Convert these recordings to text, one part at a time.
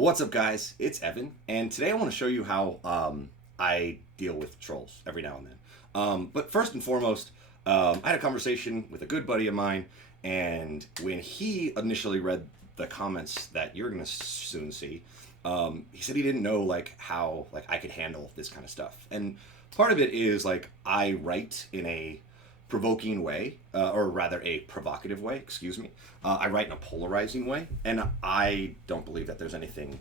What's up, guys? It's Evan, and today I want to show you how I deal with trolls every now and then. But first and foremost, I had a conversation with a good buddy of mine, and when he initially read the comments that you're gonna soon see, he said he didn't know how I could handle this kind of stuff. And part of it is I write in a provoking way, or rather a provocative way, excuse me. I write in a polarizing way, and I don't believe that there's anything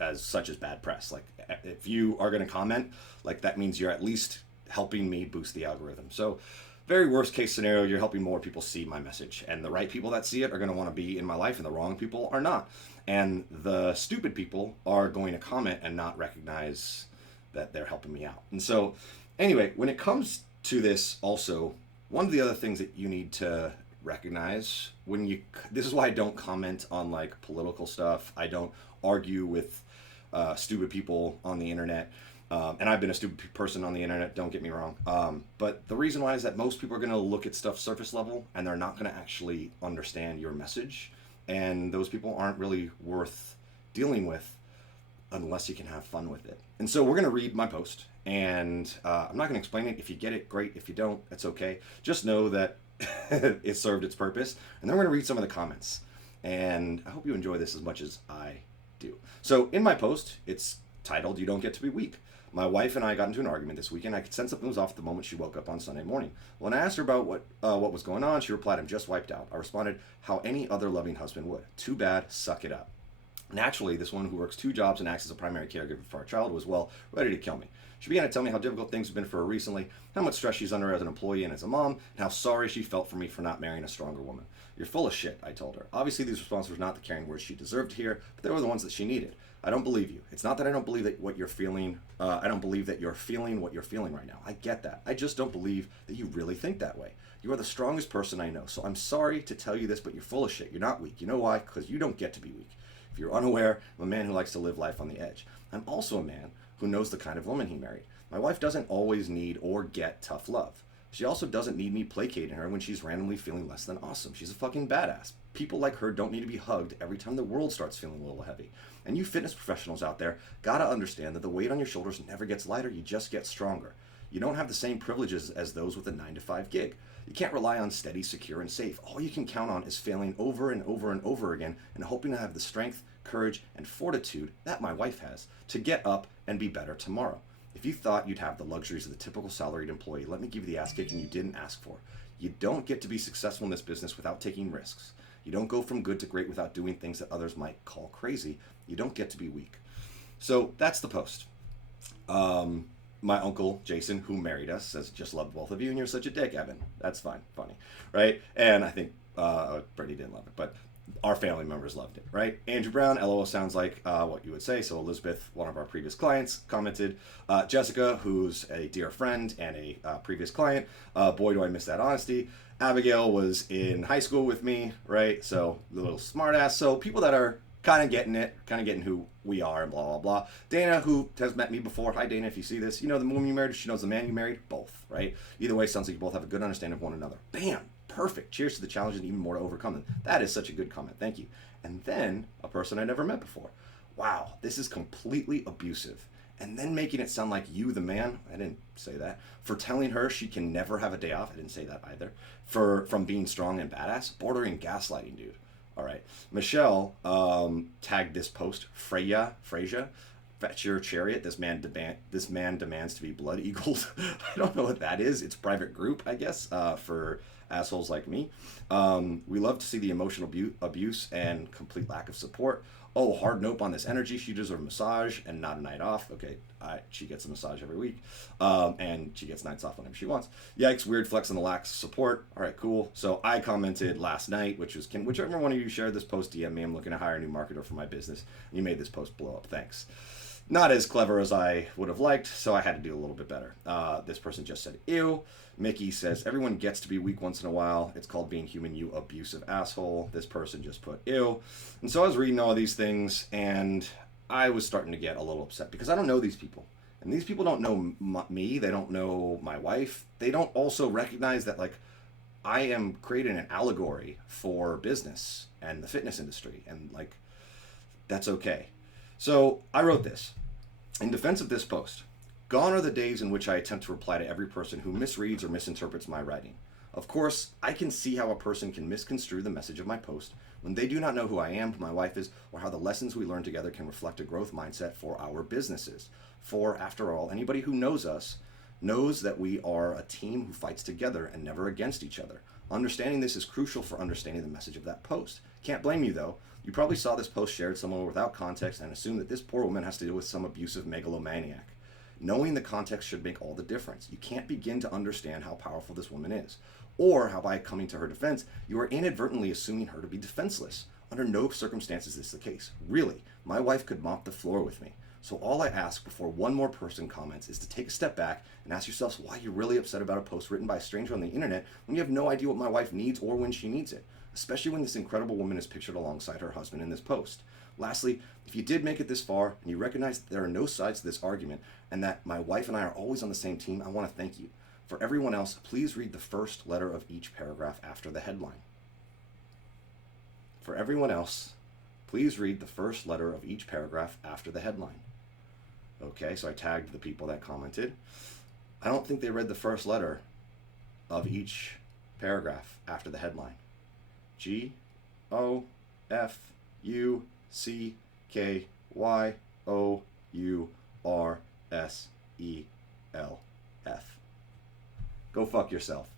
as such as bad press. Like, if you are going to comment, that means you're at least helping me boost the algorithm. So, very worst case scenario, you're helping more people see my message, and the right people that see it are going to want to be in my life, and the wrong people are not. And the stupid people are going to comment and not recognize that they're helping me out. And so, anyway, when it comes to this, also, one of the other things that you need to recognize this is why I don't comment on political stuff. I don't argue with stupid people on the internet. And I've been a stupid person on the internet, don't get me wrong. But the reason why is that most people are going to look at stuff surface level, and they're not going to actually understand your message. And those people aren't really worth dealing with unless you can have fun with it. And so we're going to read my post, and I'm not going to explain it. If you get it, great. If you don't, it's okay. Just know that it served its purpose. And then we're going to read some of the comments. And I hope you enjoy this as much as I do. So in my post, it's titled, "You Don't Get to Be Weak." My wife and I got into an argument this weekend. I could sense something was off the moment she woke up on Sunday morning. When I asked her about what was going on, she replied, "I'm just wiped out." I responded, "How any other loving husband would. Too bad, suck it up." Naturally, this woman who works 2 jobs and acts as a primary caregiver for our child was, well, ready to kill me. She began to tell me how difficult things have been for her recently, how much stress she's under as an employee and as a mom, and how sorry she felt for me for not marrying a stronger woman. "You're full of shit," I told her. Obviously, these responses were not the caring words she deserved to hear, but they were the ones that she needed. "I don't believe you. It's not that I don't believe that what you're feeling. I don't believe that you're feeling what you're feeling right now. I get that. I just don't believe that you really think that way. You are the strongest person I know, so I'm sorry to tell you this, but you're full of shit. You're not weak. You know why? Because you don't get to be weak. If you're unaware, I'm a man who likes to live life on the edge. I'm also a man who knows the kind of woman he married. My wife doesn't always need or get tough love. She also doesn't need me placating her when she's randomly feeling less than awesome. She's a fucking badass. People like her don't need to be hugged every time the world starts feeling a little heavy. And you fitness professionals out there gotta understand that the weight on your shoulders never gets lighter, you just get stronger. You don't have the same privileges as those with a 9 to 5 gig. You can't rely on steady, secure, and safe. All you can count on is failing over and over and over again and hoping to have the strength, courage, and fortitude that my wife has to get up and be better tomorrow. If you thought you'd have the luxuries of the typical salaried employee, let me give you the ass kicking you didn't ask for. You don't get to be successful in this business without taking risks. You don't go from good to great without doing things that others might call crazy. You don't get to be weak. So that's the post. My uncle Jason, who married us, says, "Just love both of you, and you're such a dick, Evan." That's fine, funny, right? And I think Brittany didn't love it, but our family members loved it, right? Andrew Brown, LOL sounds like what you would say. So Elizabeth, one of our previous clients, commented. Jessica, who's a dear friend and a previous client, boy, do I miss that honesty. Abigail was in high school with me, right? So the little smartass. So people that are kind of getting it, kind of getting who we are, and blah, blah, blah. Dana, who has met me before. Hi, Dana, if you see this. You know the woman you married, she knows the man you married. Both, right? Either way, sounds like you both have a good understanding of one another. Bam! Perfect. Cheers to the challenge and even more to overcome them. That is such a good comment. Thank you. And then a person I never met before. "Wow, this is completely abusive." And then making it sound like you, the man, I didn't say that, for telling her she can never have a day off. I didn't say that either. From being strong and badass, bordering gaslighting, dude. All right. Michelle tagged this post, Freya, "Fetch your chariot. This man demands to be blood eagled." I don't know what that is. It's a private group, I guess, for assholes like me. We love to see the emotional abuse and complete lack of support. "Oh, hard nope on this energy. She deserves a massage and not a night off." Okay, she gets a massage every week, and she gets nights off whenever she wants. "Yikes, weird flex on the lack of support." All right, cool. So I commented last night, which was, whichever one of you shared this post, DM me. I'm looking to hire a new marketer for my business. And you made this post blow up. Thanks. Not as clever as I would have liked, so I had to do a little bit better. This person just said, "Ew." Mickey says, "Everyone gets to be weak once in a while. It's called being human, you abusive asshole." This person just put, "Ew." And so I was reading all these things, and I was starting to get a little upset because I don't know these people. And these people don't know me. They don't know my wife. They don't also recognize that, I am creating an allegory for business and the fitness industry. And, That's okay. So I wrote this. In defense of this post, gone are the days in which I attempt to reply to every person who misreads or misinterprets my writing. Of course, I can see how a person can misconstrue the message of my post when they do not know who I am, who my wife is, or how the lessons we learn together can reflect a growth mindset for our businesses. For, after all, anybody who knows us knows that we are a team who fights together and never against each other. Understanding this is crucial for understanding the message of that post. Can't blame you though. You probably saw this post shared somewhere without context and assume that this poor woman has to deal with some abusive megalomaniac. Knowing the context should make all the difference. You can't begin to understand how powerful this woman is, or how by coming to her defense, you are inadvertently assuming her to be defenseless. Under no circumstances is this the case. Really, my wife could mop the floor with me. So all I ask before one more person comments is to take a step back and ask yourselves why you're really upset about a post written by a stranger on the internet when you have no idea what my wife needs or when she needs it, especially when this incredible woman is pictured alongside her husband in this post. Lastly, if you did make it this far and you recognize that there are no sides to this argument and that my wife and I are always on the same team, I want to thank you. For everyone else, please read the first letter of each paragraph after the headline. For everyone else, please read the first letter of each paragraph after the headline. Okay, so I tagged the people that commented. I don't think they read the first letter of each paragraph after the headline. GOFUCKYOURSELF. Go fuck yourself.